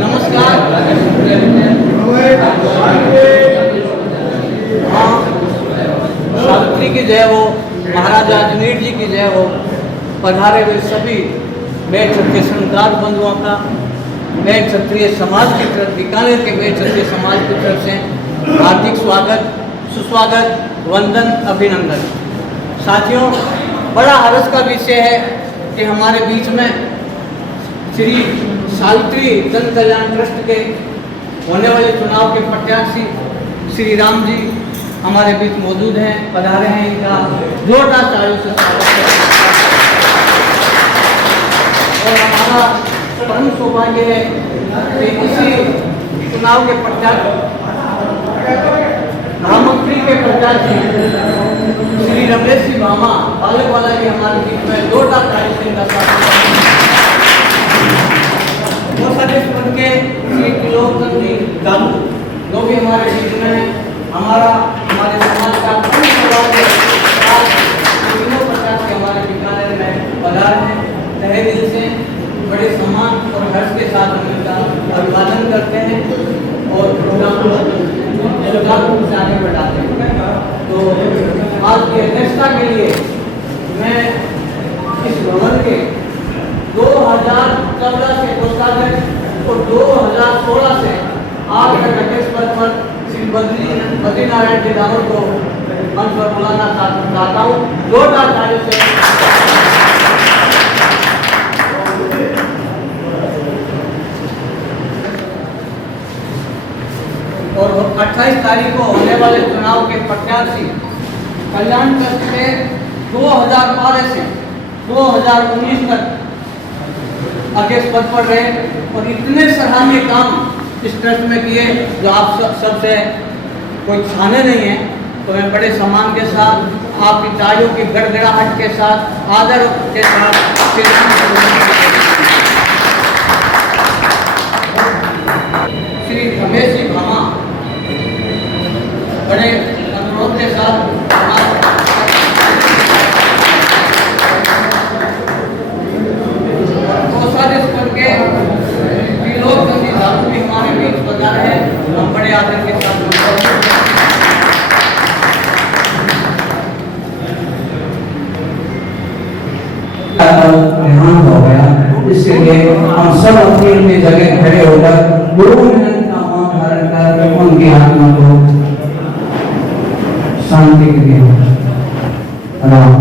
नमस्कार। सावित्री की जय हो, महाराजा अजमेर जी की जय हो। पधारे हुए सभी मैं क्षत्रिय संतान बंधुओं का, मैं क्षत्रिय समाज की तरफ, बीकानेर के मैं क्षत्रिय समाज की तरफ से हार्दिक स्वागत, सुस्वागत, वंदन, अभिनंदन। साथियों, बड़ा हर्ष का विषय है कि हमारे बीच में श्री सावित्री जन कल्याण ट्रस्ट के होने वाले चुनाव के प्रत्याशी श्री राम जी हमारे बीच मौजूद हैं, पधारे हैं। इनका जोरदार तालियों से स्वागत है। और हमारा परम सौभाग्य है कि इसी चुनाव के प्रत्याशी महामंत्री के प्रत्याशी श्री रमेश जी भामा बालेवाला जी हमारे बीच में जोरदार तालियों से इनका स्वागत है। के श्री त्रिलोकचंद जी दादू जो भी हमारे बीच में हमारे समाज का तीनों प्रकार के हमारे बीकानेर में पधार हैं। तहे दिल से बड़े सम्मान और हर्ष के साथ हम इनका अभिवादन करते हैं और प्रोग्राम को आगे बढ़ाते हैं। तो आज की अध्यक्षता के लिए मैं इस भवन के 2014 से कोषाध्यक्ष और 2016 से आज तक अध्यक्ष पद पर श्री बद्रीनारायण जी दामोदर को मंच पर बुलाना चाहता हूँ। जोरदार तालियों से। और 28 तारीख को होने वाले चुनाव के प्रत्याशी कल्याण ट्रस्ट से 2012 से 2019 तक अध्यक्ष पद पर रहे और इतने सराहनीय काम इस ट्रस्ट में किए जो आप सबसे कोई छाने नहीं है। तो मैं बड़े सम्मान के साथ आपकी तालियों की गड़गड़ाहट के साथ आदर के साथ श्री रमेश जी भामा बड़े अनुरोध के साथ हम बड़े आदर के साथ देहांत हो गया, इसलिए हम सब अपनी अपनी जगह खड़े होकर गुरु मिलन का मान धारण कर उनकी आत्मा को शांति के लिए राम।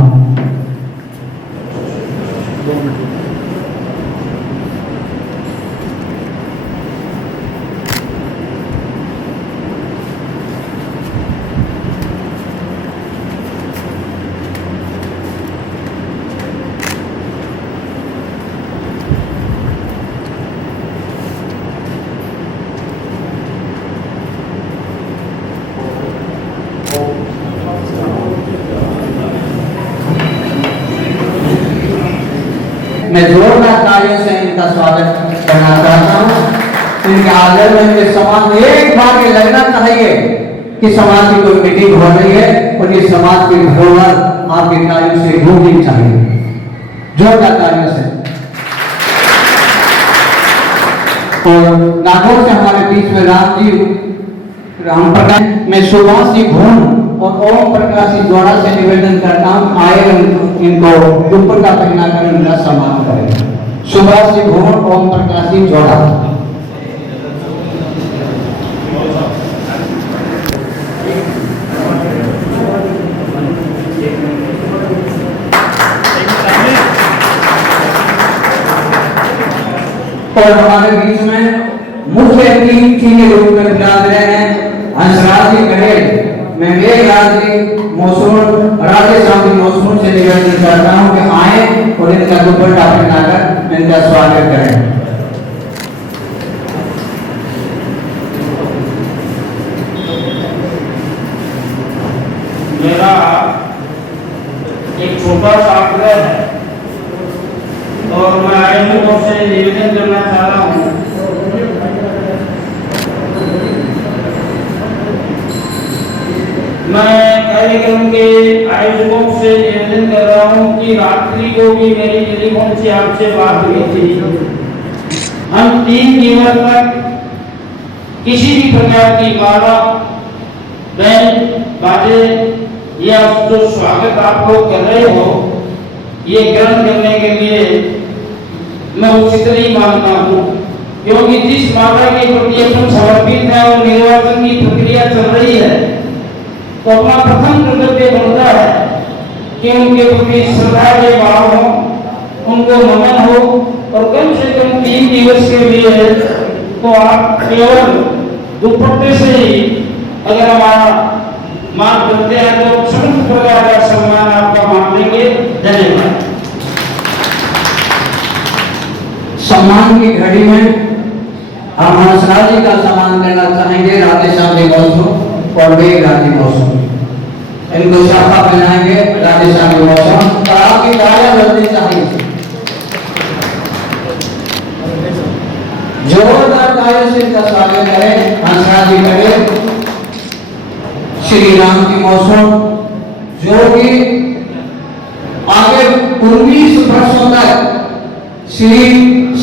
मैं जोरदार तालियों से इनका स्वागत करना चाहता हूँ। इनके आदर में इनके समाज में एक बार ये लगना चाहिए कि समाज की कोई मीटिंग हो रही है और ये समाज की धरोहर आपके तालियों से गूंजनी चाहिए। जोरदार तालियों से। और नागौर से हमारे बीच में राम प्रकाश, मैं सुभाष जी भून और ओम प्रकाश जी जोड़ा से निवेदन करता हूँ आए इनको ऊपर का पहना कर उनका सम्मान करें। सुभाष जी भून, ओम प्रकाश जी जोड़ा। और हमारे बीच में मुख्य अतिथि के रूप में विराज रहे हैं हंसराज जी कहे। मैं मेघराज जी मौसूम राधे श्याम जी मौसूम से निवेदन करता हूँ कि आए और इनका दुपट्टा पहनाकर इनका स्वागत करें। मेरा एक छोटा सा आग्रह है और मैं आयोजकों से निवेदन करना चाह रहा हूँ। मैं कार्यक्रम के आयोजकों से निवेदन कर रहा हूं कि रात्रि को भी मेरी टेलीफोन से आपसे बात हुई थी हम 3 दिवस तक किसी भी प्रकार की माला, बैंड बाजे या जो स्वागत आप लोग कर रहे हो, ये ग्रहण करने के लिए मैं उचित नहीं मानता हूँ, क्योंकि जिस माता के प्रति अपन समर्पित है और निर्वाचन की प्रक्रिया चल रही है, तो अपना प्रथम कर्तव्य बनता है कि उनके प्रति श्रद्धा के भाव हो, उनको नमन हो, और कम से कम 3 दिवस के लिए तो आप केवल दुपट्टे से ही अगर हमारा मान करते हैं तो समस्त प्रकार का सम्मान आपका मान लेंगे। धन्यवाद। सम्मान की घड़ी में हम हंसराज जी का सम्मान करना चाहेंगे। राधे श्याम जी मौसम और वे राधे मौसम, इनको शाखा पहनाएंगे। राधे श्याम जी मौसम और आपकी तालियां बजनी चाहिए। जोरदार तालियों से इनका स्वागत करें। हंसराज जी करें। श्री राम की मौसम जो कि आगे 19 वर्षों तक श्री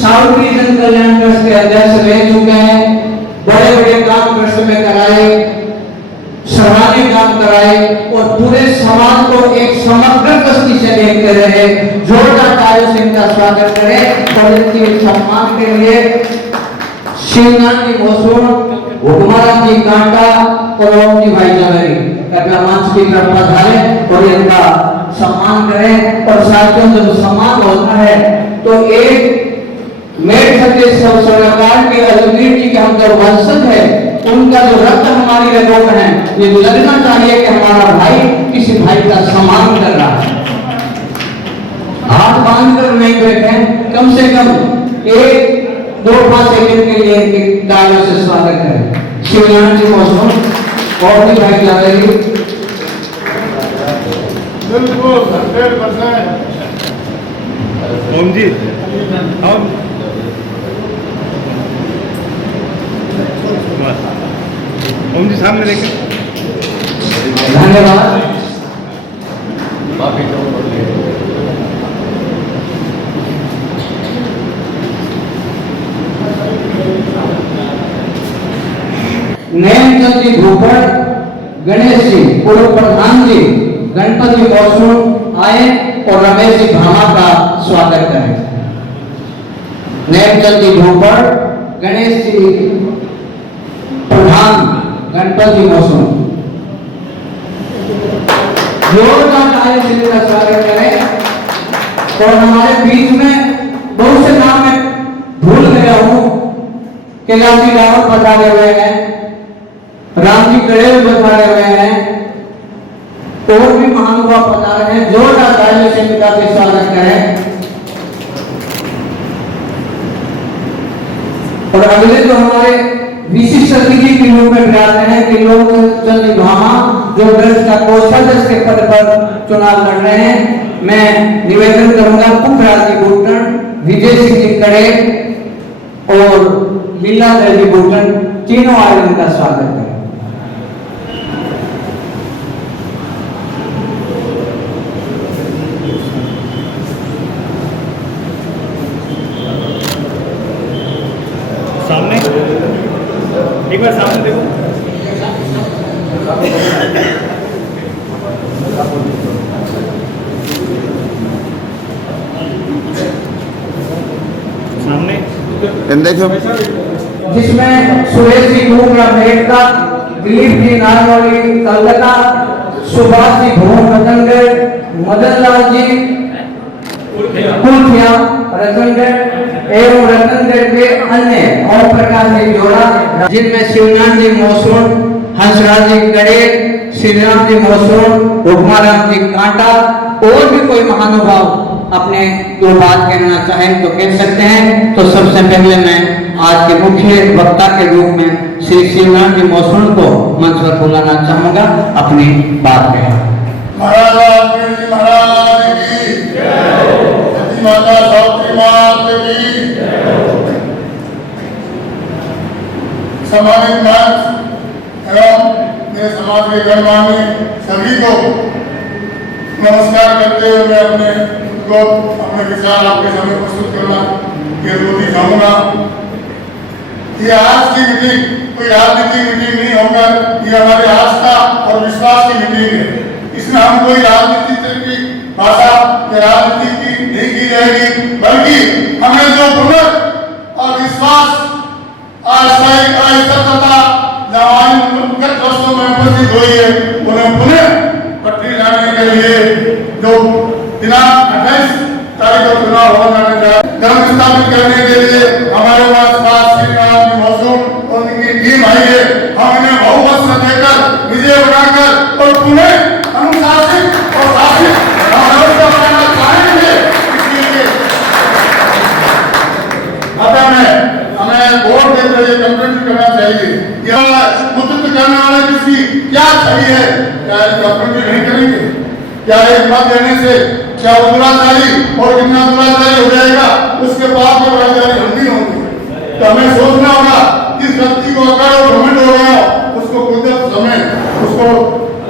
साउथी जन कल्याण ट्रस्ट के अध्यक्ष रह चुके हैं। बड़े बड़े काम ट्रस्ट में कराए, सराहनीय काम कराए और पूरे समाज को एक समग्र दृष्टि से देखते रहे। जोरदार तालियों से इनका स्वागत करें और इनके सम्मान के लिए शिवनाथ जी मौसम, हुकुमाराम जी कांटा और ओम जी भाई जवेरी कृपया मंच की तरफ पधारें और इनका सम्मान करें। और साथियों, जब सम्मान होता है तो एक मेट सत्य सरकार के अजमेर जी के हम जो वंशज है, उनका जो रक्त हमारी रगों में है, ये लगना चाहिए कि हमारा भाई किसी भाई का सम्मान कर रहा है। हाथ बांध कर नहीं बैठे, कम से कम 1-2-5 सेकंड के लिए तालियों से स्वागत करें। शिवनाथ जी मौसम और भी भाई जावेरी। बिल्कुल 100%। ओम जी, ओम जी सामने देखें। धन्यवाद। नेमचंद जी भूपड़, गणेश जी पूर्व प्रधान जी, गणपति मौसम आए और रमेश जी भामा का स्वागत करें। नेमचंद जी भूपड़, गणेश जी प्रधान, गणपति मौसम, जोरदार तालियों से इनका स्वागत करें। और हमारे बीच में बहुत से नाम मैं भूल गया हूँ। कैलाशी रावत पधारे हुए हैं, राम जी कड़ेल पधारे हुए हैं, और भी महानुभाव पधारे हैं। जोरदार तालियों से इनका भी स्वागत करें। और अगले जो हमारे विशिष्ट अतिथि के रूप में बुलाते हैं कि लोग चंद भामा जो ट्रस्ट का कोषाध्यक्ष के पद पर चुनाव लड़ रहे हैं, मैं निवेदन करूंगा पुखराज जी बूटन, विजय सिंह जी कड़े और लीलाधर जी बूटन, तीनों आए उनका स्वागत करें। सामने एक बार सामने देखो। सामने देखो, जिसमें सुरेश जी घूमरा मेड़का, दिलीप जी नारनौली कलकत्ता, सुभाष जी भूम रतनगढ़, मदन लाल जी कुलथिया रतनगढ़ एवं रतनगढ़ के अन्य और प्रकार से जोड़ा, जिनमें शिवनाथ जी मौसम, हंसराज जी कड़े, श्रीराम जी मौसम, हुकुमाराम जी कांटा और भी कोई महानुभाव अपने दो बात कहना चाहें तो कह सकते हैं। तो सबसे पहले मैं आज के मुख्य वक्ता के रूप में श्री शिवनाथ जी मौसम को मंच पर बुलाना चाहूंगा अपनी बात कहें। महाराज की सती माता सावित्री माता की सम्मानित मंच एवं मेरे समाज के गणमान्य सभी को नमस्कार करते हुए मैं अपने विचार आपके सामने प्रस्तुत करना के रोटी चाहूंगा। ये आज की मीटिंग कोई राजनीतिक मीटिंग नहीं होकर ये हमारी आस्था और विश्वास की मीटिंग है। इसमें हम कोई राजनीति की भाषा या राजनीति की नहीं की जाएगी, बल्कि हमें जो पुनः और विश्वास तथा गत वर्षों में उपस्थित हुई है उन्हें पुनः पटरी लाने के लिए जो दिनांक 28 तारीख को चुनाव होने जा धर्म स्थापित करने के लिए हमारे पास श्रीनाथ जी मौजूद उनकी टीम आई है। हम इन्हें बहुमत से देकर विजय बनाकर और पुनः अनुशासित और शासित व्यवस्था बनाना चाहेंगे। इसलिए हमें वोट देते हुए कंप्लेंट करना चाहिए। यह नेतृत्व करने वाले किसी क्या छवि है, क्या कंप्लेंट नहीं करेंगे? क्या एक मत देने से क्या वो दुराचारी और कितना दुराचारी हो जाएगा उसके बाद में दुराचारी हम नहीं होंगे। तो हमें सोचना होगा किस व्यक्ति को अगर वो घमंड हो गया उसको कुदरत समय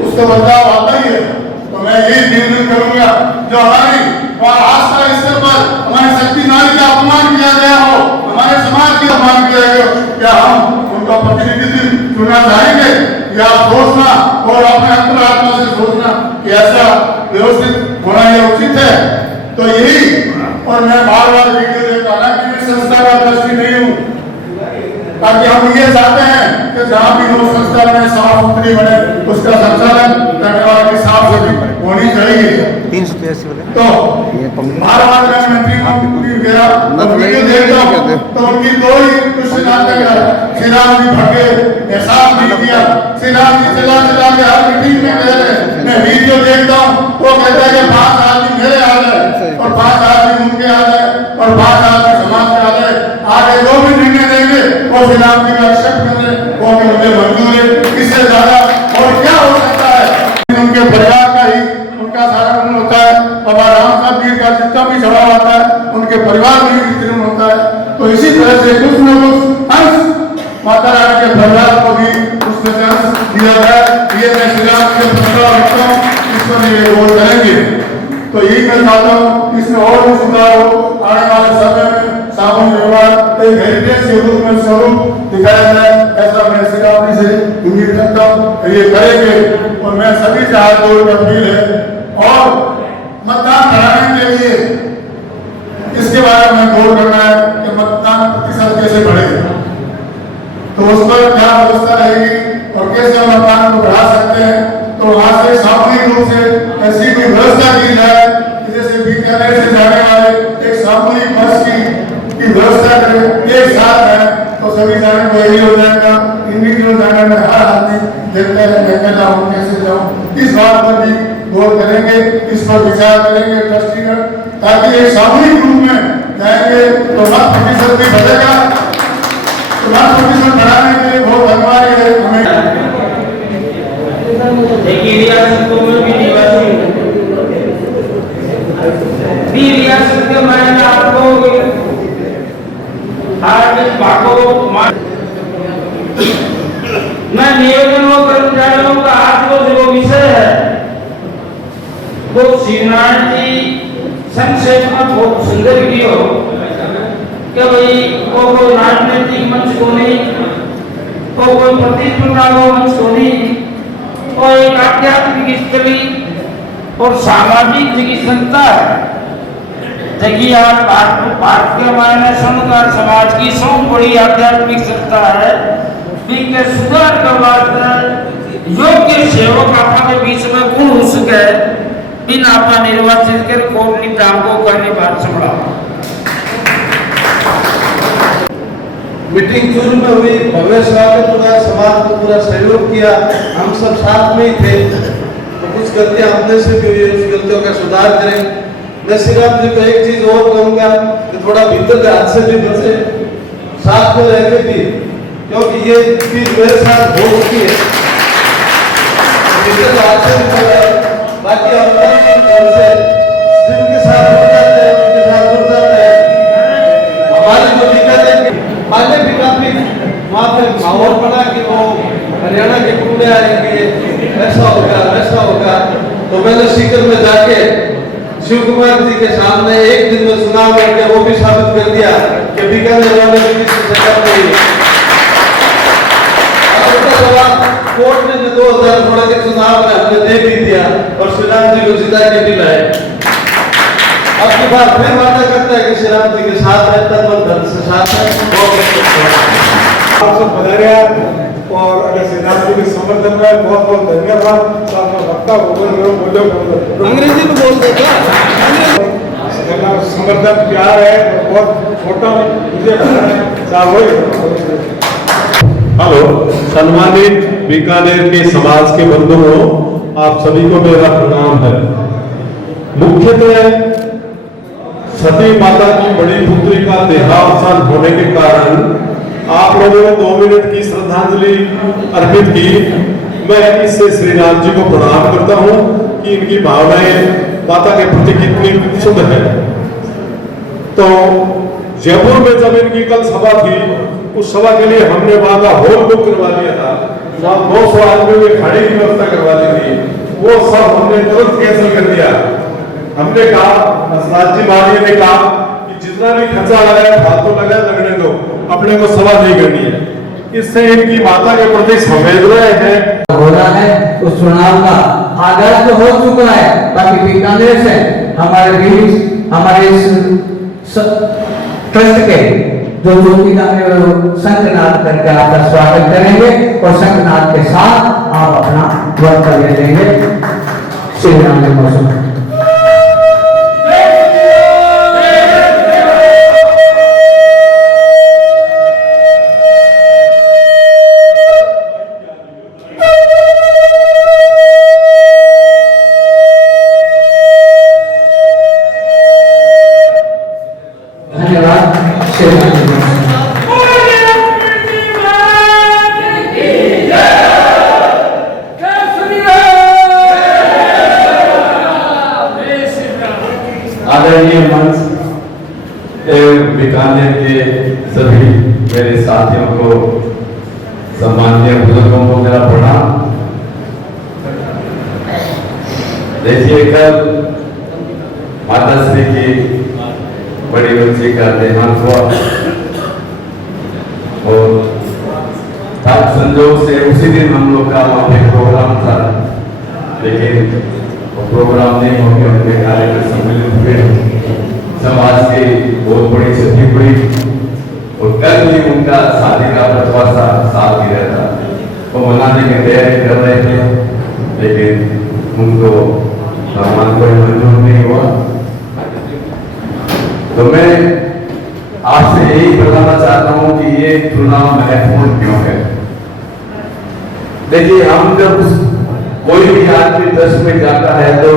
उसका बदलाव आता ही है। तो मैं यही निवेदन करूंगा जो हमारी आस्था स्तर पर हमारी शक्ति नारी का अपमान किया गया हो, हमारे समाज का अपमान किया गया, क्या हम उनका प्रतिनिधित्व चुनना चाहेंगे? या सोचना और अपने अंतरात्मा से सोचना कि ऐसा व्यवस्थित होना यह उचित है? तो यही और मैं बार बार वीडियो देखता हूं कि मैं संस्था का ट्रस्टी नहीं हूँ, ताकि हम ये चाहते हैं कि जहाँ भी हो संस्था में साफ सुथरी बने, उसका संचालन करने वाले साफ सुथरी होनी चाहिए। 383 वाले तो बार बार मैं मंत्री गया तो वीडियो देखता हूँ तो उनकी दो ही कुछ श्री राम जी भगे एहसास नहीं किया। श्री राम जी चला के हर मीटिंग में कह रहे हैं, मैं वीडियो देखता हूँ वो कहता है कि 5 आदमी मेरे आ जाए और 5 आदमी उनके आ जाए और 5 आदमी समाज के आ जाए, आगे जो भी निर्णय देंगे वो श्री राम जी का एक्सेप्ट कर रहे, वो मुझे मंजूर है। इससे ज्यादा और क्या हो सकता है? उनके परिवार का ही उनका सारा गुण होता है। बाबा राम साहब जी का जितना भी स्वभाव आता है उनके परिवार में ही गुण होता है। तो इसी तरह से कुछ न कुछ अंश माता रानी के परिवार को भी उसमें से अंश दिया जाए। ये मैं श्री राम के प्रस्ताव रखता हूँ, इस पर ये गौर करेंगे। तो यही मैं चाहता हूँ इसमें और भी सुधार हो, आने वाले समय में सामूहिक व्यवहार एक हेरिटेज के रूप में स्वरूप दिखाया जाए, ऐसा मैं श्री राम जी से उम्मीद करता हूँ। ये करेंगे और मैं सभी से हाथ जोड़ कर अपील है और मतदान कराने के लिए इसके बारे में गौर करना है कि मतदान प्रतिशत कैसे बढ़ेगा, तो उस पर क्या व्यवस्था रहेगी और कैसे मतदान को बढ़ा सकते हैं। तो वहां से सामूहिक रूप से ऐसी कोई व्यवस्था की जाए जैसे बीकानेर से जाने वाले एक सामूहिक बस की व्यवस्था करें, एक साथ है तो सभी जाने को यही हो जाएगा। इंडिविजुअल जाने में हर आदमी देखता है मैं अकेला हूँ कैसे जाऊँ, इस बात पर भी गौर करेंगे, इस पर विचार करेंगे ट्रस्टीगण, ताकि एक सामूहिक रूप में जाएंगे तो मत प्रतिशत भी बढ़ेगा। तो मत प्रतिशत बढ़ाने के लिए बहुत अनिवार्य है हमें रियासत को मैं भी निवासी रियासत के मायने आपको धार्मिक भागों मैं नियोजन व कर्मचारियों का आज जो विषय है वो श्रीनारायण जी संक्षेप में बहुत सुंदर की हो कि भाई वो कोई राजनीतिक मंच को नहीं, वो कोई प्रतिस्पर्धा मंच को नहीं, और एक आध्यात्मिक स्थली और सामाजिक जगी संस्था है जगी आज भारत के मायने संस्कार समाज की सौ बड़ी आध्यात्मिक संस्था है। इनके सुधार के वास्ते योग्य सेवक आपा के बीच में गुण हो सके बिन आपा निर्वाचित कर कोटली प्रांगों का निभान संभला। मीटिंग चूर में हुई, भव्य स्वागत हुआ, समाज को पूरा सहयोग किया, हम सब साथ में ही थे। तो कुछ गलतियां अपने से भी हुई, उस गलतियों का सुधार करें। मैं श्री राम जी को एक चीज और कहूंगा कि थोड़ा भीतर के हाथ से भी बचे, साथ में रहकर भी, क्योंकि ये चीज मेरे साथ हो चुकी है। भीतर के हाथ से भी बचे, बाकी हम से जिनके साथ जुड़ जाते हैं उनके साथ जुड़ जाते हैं। हमारी जो दिक्कत है पहले भी काफी वहाँ पे माहौल बना कि वो हरियाणा के गुंडे आएंगे, ऐसा होगा वैसा होगा। तो मैंने सीकर में जाके शिव कुमार जी के सामने एक दिन में चुनाव करके वो भी साबित कर दिया कि बीकानेर वाले भी किसी से कम नहीं है। छोटा सवाल, कोर्ट ने 2016 के चुनाव में हमने दे भी दिया और श्री राम जी को जिता के दिलाए। अब की बार फिर वादा करता है कि श्री राम जी के साथ है, तन मन धन से साथ है। आप सब पधारे और अगर श्री राम जी के समर्थन में बहुत बहुत धन्यवाद। अंग्रेजी में बोल दो क्या? समर्थन प्यार है, बहुत छोटा मुझे हेलो, सम्मानित बीकानेर के समाज के बंधुओं, आप सभी को मेरा प्रणाम है। मुख्यतः सती माता की बड़ी पुत्री का देहावसान होने के कारण आप लोगों ने 2 मिनट की श्रद्धांजलि अर्पित की। मैं इससे श्री राम जी को प्रणाम करता हूं कि इनकी भावनाएं माता के प्रति कितनी शुद्ध है। तो जयपुर में जब इनकी कल सभा थी, उस सभा के लिए हमने वहां का हॉल बुक करवा लिया था। वहां 200 आदमियों के खाने की व्यवस्था करवा ली थी। वो सब हमने तुरंत कैंसिल कर दिया। हमने कहा, असराज जी मालिया ने कहा कि जितना भी खर्चा लगा है फालतू लगा लगने दो, अपने को सभा नहीं करनी है। इससे इनकी माता के प्रति संवेदनाएं हैं। हो रहा है उस चुनाव का आगाज तो हो चुका है। बाकी बीकानेर से हमारे बीच हमारे इस ट्रस्ट के जो शंखनाद करके आपका स्वागत करेंगे और शंखनाद के साथ आप अपना वक्तव्य देंगे। श्री राम के मौसम आदरणीय मंच एवं बीकानेर के सभी मेरे साथियों को, सम्माननीय बुजुर्गों को मेरा प्रणाम। देखिए, कल माता श्री की बड़ी बच्ची का देहांत हुआ और संजोग से उसी दिन हम लोग का वहाँ पे प्रोग्राम था, लेकिन प्रोग्राम नहीं हो गया। उनके कार्य में सम्मिलित हुए, समाज की बहुत बड़ी क्षति हुई और कल भी उनका शादी का 50वां साल गिरा था। वो मनाने की तैयारी कर रहे थे, लेकिन उनको सामान कोई मंजूर नहीं हुआ। तो मैं आपसे यही बताना चाहता हूं कि ये चुनाव महत्वपूर्ण क्यों है। देखिए, हम जब कोई भी आदमी ट्रस्ट में जाता है तो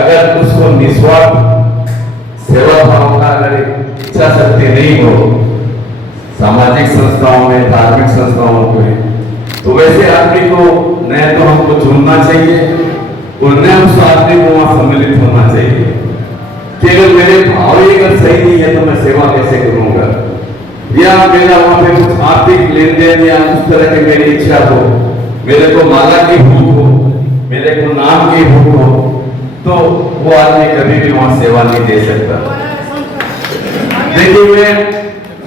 अगर उसको निस्वार्थ सेवा भाव का अगर इच्छा शक्ति नहीं हो, सामाजिक संस्थाओं में, धार्मिक संस्थाओं में, तो वैसे आदमी को न तो हमको चुनना चाहिए और न उस आदमी को वहां सम्मिलित होना चाहिए कि अगर मेरे भाव ही अगर सही नहीं है तो मैं सेवा कैसे करूंगा, या मेरा वहां पे कुछ आर्थिक लेन देन या उस तरह की मेरी इच्छा हो, मेरे को माला की भूख हो, मेरे को नाम की भूख हो, तो वो आदमी कभी भी वहां सेवा नहीं दे सकता। देखिए, मैं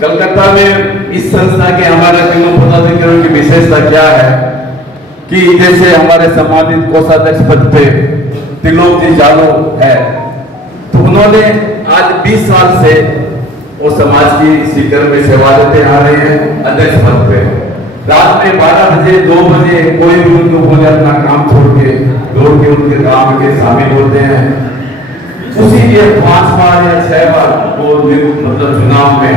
कलकत्ता में इस संस्था के हमारे तीनों पदाधिकारियों की विशेषता क्या है कि जैसे हमारे सम्मानित कोषाध्यक्ष पद पे त्रिलोक जी जालो है, तो उन्होंने आज 20 साल से वो समाज की सीकर में सेवा देते आ रहे हैं अध्यक्ष पद पे। रात में 12 बजे 2 बजे कोई भी उनको बोले अपना काम छोड़ के दौड़ के उनके काम के शामिल होते हैं। उसी लिए 5 बार या 6 बार वो मतलब चुनाव में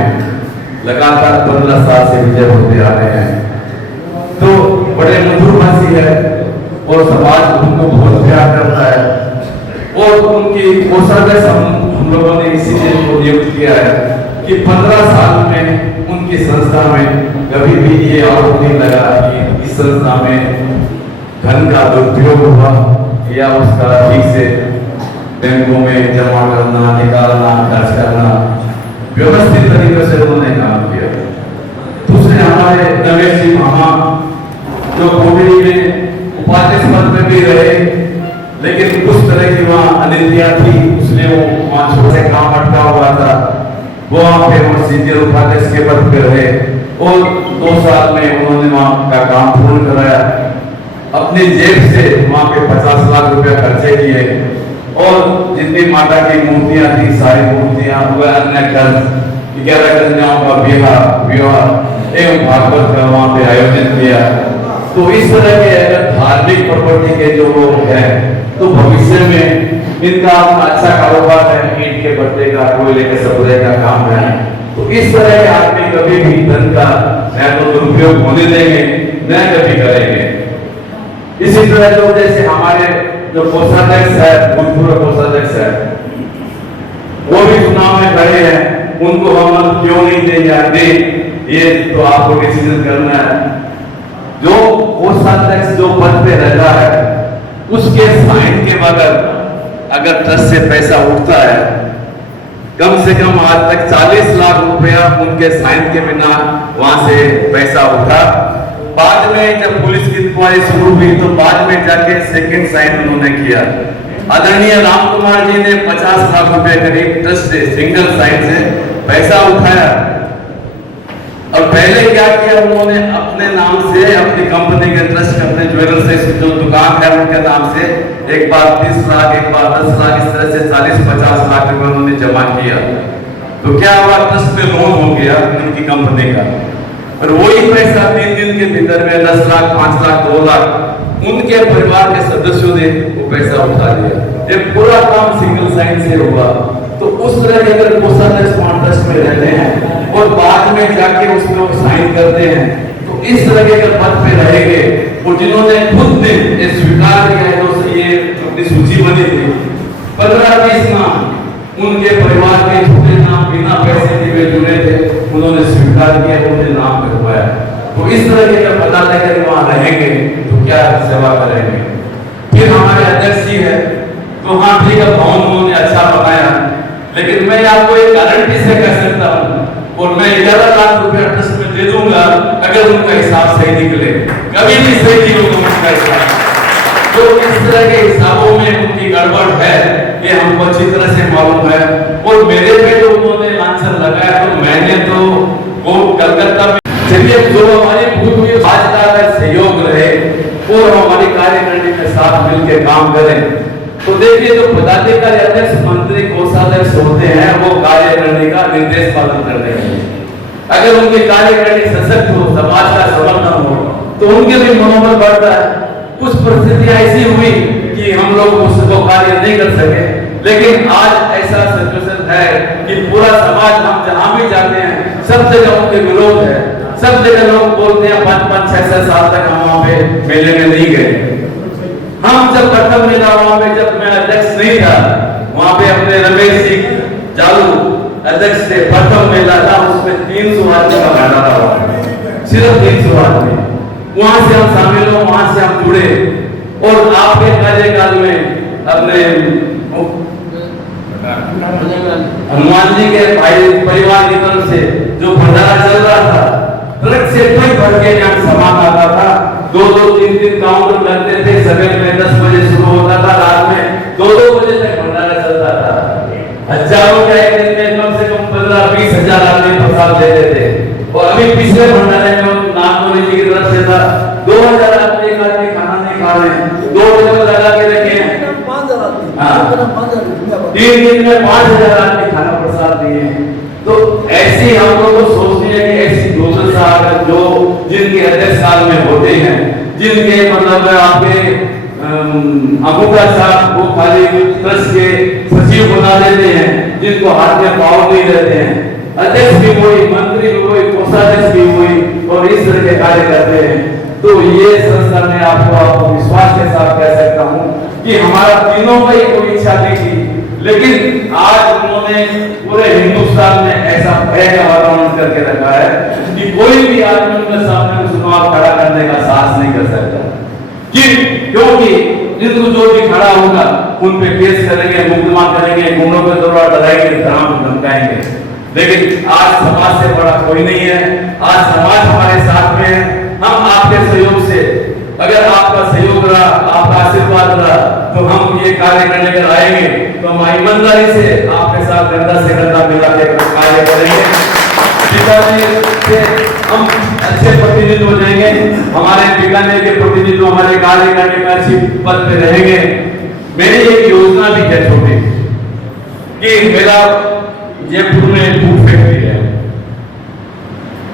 लगातार 15 साल से विजय होते आ रहे हैं। तो बड़े मधुरभाषी है और समाज उनको बहुत प्यार करता है और उनकी कोषाध्यक्ष हम लोगों ने इसीलिए नियुक्त किया है कि 15 साल में उनकी संस्था में कभी भी ये आरोप नहीं लगा कि इस संस्था में धन का दुरुपयोग हुआ या उसका ठीक से बैंकों में जमा करना, निकालना, खर्च करना व्यवस्थित तरीके से उन्होंने काम किया। दूसरे हमारे नवेश जी मामा जो कोविड में उपाध्यक्ष पद में भी रहे, लेकिन उस तरह की वहाँ अनित्या थी, इसलिए वो वहाँ छोटे काम अटका हुआ था, वो वहाँ पे वो सीनियर उपाध्यक्ष के पद पे रहे और 2 साल में उन्होंने वहाँ का काम पूर्ण कराया। अपनी जेब से वहाँ पे 50 लाख रुपया खर्चे किए और जितनी माता की मूर्तियां थी सारी मूर्तियां वह अन्य कर्ज 11 कन्याओं का विवाह एवं भागवत का वहाँ पे आयोजन किया। तो इस तरह के अगर धार्मिक प्रॉपर्टी के जो लोग हैं तो भविष्य में इनका अच्छा कारोबार है, ईंट के भट्टे का, कोयले के सप्लाई का काम है। तो इस तरह के आदमी कभी भी धन का न तो दुरुपयोग होने देंगे न कभी करेंगे। इसी तरह जो जैसे हमारे जो कोषाध्यक्ष है, भूतपूर्व कोषाध्यक्ष है, वो भी चुनाव में खड़े हैं, उनको हम क्यों नहीं दे या दे, ये तो आपको डिसीजन करना है। जो कोषाध्यक्ष जो पद पे रहता है उसके साइन के बगैर अगर ट्रस्ट से पैसा उठता है, कम से कम आज तक 40 लाख रुपया उनके साइन के बिना वहां से पैसा उठा। बाद में जब पुलिस की इंक्वायरी शुरू हुई तो बाद में जाके सेकंड साइन उन्होंने किया। आदरणीय राम कुमार जी ने 50 लाख रुपए करीब ट्रस्ट से सिंगल साइन से पैसा उठाया और पहले क्या किया उन्होंने अपने नाम से, अपनी कंपनी के ट्रस्ट, अपने ज्वेलर से जो दुकान है उनके नाम से एक बार 30 लाख, एक बार 10 लाख, इस तरह से 40-50 लाख रुपए उन्होंने जमा किया। तो क्या हुआ, ट्रस्ट में लोन हो गया उनकी कंपनी का और वही पैसा 3 दिन के भीतर में 10 लाख, 5 लाख, 2 लाख उनके परिवार के सदस्यों ने वो पैसा उठा लिया। ये पूरा काम सिंगल साइन से हुआ। तो उस तरह के अगर कोषाध्यक्ष ट्रस्ट में रहते हैं और बाद में जाके उसमें साइन करते हैं तो इस तरह के अगर पद पे रहेंगे और जिन्होंने खुद ने ये स्वीकार किया है, तो ये अपनी सूची बनी थी 15-20 नाम उनके परिवार के छोटे नाम बिना पैसे दिए जुड़े थे, उन्होंने स्वीकार किया, उन्होंने नाम करवाया। तो इस तरह के अगर पता लेकर वहां रहेंगे तो क्या सेवा करेंगे। फिर हमारे अध्यक्ष जी है तो हाँ ठीक है, भवन उन्होंने अच्छा बनाया, लेकिन मैं आपको एक गारंटी से कह सकता हूँ और मैं 11 लाख रुपया ट्रस्ट में दे दूंगा अगर उनका हिसाब सही निकले, कभी भी सही नहीं होगा उनका हिसाब। तो इस तरह के हिसाबों में उनकी गड़बड़ है, ये हमको अच्छी तरह से मालूम है। और मेरे पे जो उन्होंने लांछन लगाया तो मैंने तो वो कलकत्ता में, चलिए जो हमारी भूतपूर्व भाजपा का सहयोग रहे और हमारी कार्यकारिणी के साथ मिलकर काम करें। तो देखिए जो पदाधिकारी, अध्यक्ष, मंत्री, कोषाध्यक्ष होते हैं वो कार्यकारिणी का निर्देश पालन करते हैं। अगर उनकी कार्यकारिणी सशक्त हो, समाज का समर्थन हो तो उनके भी मनोबल बढ़ता है। कुछ परिस्थितियां ऐसी हुई कि हम लोग उसको कार्य नहीं कर सके, लेकिन आज ऐसा सिचुएशन है कि पूरा समाज, हम जहां भी जाते हैं सब जगह उनके विरोध है। सब जगह लोग बोलते हैं 5-5, 6-6 साल तक हम वहां पे मेले में नहीं गए। हम जब प्रथम मेला वहां पे, जब मैं अध्यक्ष नहीं था, वहां पे अपने रमेश सिंह चालू अध्यक्ष थे, प्रथम मेला था, उसमें 300 आदमी का भाड़ा था, सिर्फ 300 आदमी। वहां से हम शामिल हो, वहां से हम जुड़े और आपके कार्यकाल में अपने हनुमान जी के भाई परिवार की तरफ से जो भंडारा चल रहा था, ट्रक से ट्रक भर के यहाँ सामान आता था, 2-2, 3-3 काउंटर लगते थे। सवेरे में 10 बजे शुरू होता था, रात में 2-2 बजे तक भंडारा चलता था। हजारों का एक दिन में कम से कम 15-20 हजार आदमी प्रसाद लेते थे। और अभी पिछले भंडारे में नागमणि जी की तरफ से था 2000 आदमी, एक आदमी खाना नहीं खा रहे हैं, 2 टेबल लगा के रखे हैं, 3 दिन में 5000 आदमी खाना प्रसाद दिए। तो ऐसी हम लोग को सोचनी है कि ऐसी दूसरा जो जिनके अध्यक्ष साल में होते हैं, जिनके मतलब आपके अबूबकर साहब वो खाली ट्रस्ट के सचिव बना देते हैं, जिनको हाथ में पावर नहीं रहते हैं, अध्यक्ष भी वही, मंत्री भी वही, कोषाध्यक्ष भी वही और इस तरह के कार्य करते हैं। तो ये संस्था में आपको विश्वास के साथ कह सकता हूँ कि हमारा तीनों का ही कोई इच्छा नहीं थी, लेकिन आज उन्होंने पूरे हिंदुस्तान में ऐसा भय का वातावरण करके रखा है कि कोई भी आदमी उनके सामने चुनाव खड़ा करने का साहस नहीं कर सकता। क्योंकि जिनको जो भी खड़ा होगा उन पे केस करेंगे, मुकदमा करेंगे, गुंडों के द्वारा डराएंगे, धमकाएंगे। लेकिन आज समाज से बड़ा कोई नहीं है, आज समाज हमारे साथ में है। हम आपके सहयोग से, अगर आपका सहयोग रहा, आपका आशीर्वाद रहा तो हम ये कार्य करने कर आएंगे, तो हम ईमानदारी से आपके साथ कंधा से कंधा मिला के कार्य करेंगे। बीकानेर से हम अच्छे प्रतिनिधि हो जाएंगे, हमारे बीकानेर के प्रतिनिधि हमारे कार्य करने में अच्छी पद पे रहेंगे। मेरी एक योजना भी है छोटी कि मेरा जयपुर में फूड फैक्ट्री है,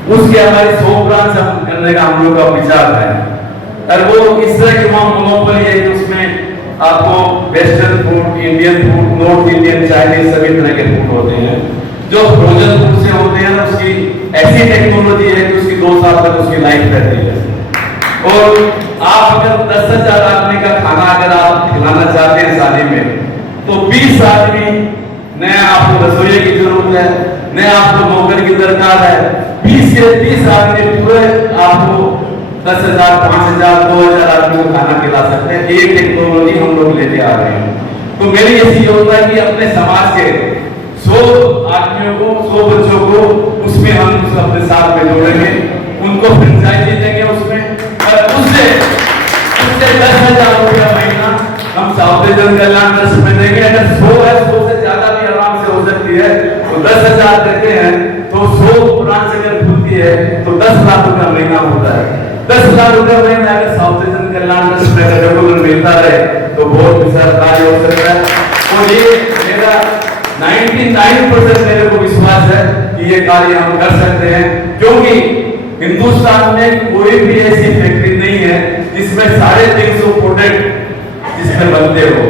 उसके हमारी 100 ब्रांच करने का हम लोग का विचार है। और वो इस तरह की वहाँ मोनोपोली है कि उसमें आपको western food, Indian food, north Indian, Chinese सभी तरह के फूड होते हैं। जो फ्रोजन फूड से होते हैं उसकी ऐसी टेक्नोलॉजी है कि उसकी 2 साल तक उसकी लाइफ रहती है। और आप अगर 10,000 आदमी का खाना अगर आप खिलाना चाहते हैं शादी में, तो 20 आदमी नया आपको रसोई की जरूरत है, नया आपको नौकर की दरकार है। 20 से 30 आदमी पूरे आपको 10,000, 5,000, 2,000 आदमी को खाना खिला सकते हैं। एक टेक्नोलॉजी हम लोग लेके आ रहे हैं। तो मेरी ऐसी योजना है कि अपने समाज के 100 आदमियों को, 100 बच्चों को उसमें हम अपने साथ में जोड़ेंगे, उनको फ्रेंचाइजी देंगे उसमें, और उससे 10,000 रुपया महीना हम साउथ जन कल्याण ट्रस्ट में देंगे। अगर 100 है, 100 से ज्यादा भी आराम से हो सकती है, तो 10,000 देते हैं, तो 100 ब्रांच अगर खुलती है तो 10 लाख रुपया महीना होता है। 10 लाख रुपया महीना अगर साउथ जन कल्याण ट्रस्ट में रेगुलर मिलता रहे तो बहुत विशाल कार्य हो सकता है। और ये मेरा 99% मेरे को विश्वास है कि ये कार्य हम कर सकते हैं, क्योंकि हिंदुस्तान में कोई भी ऐसी फैक्ट्री नहीं है जिसमें 350 प्रोडक्ट जिसमें बनते हो।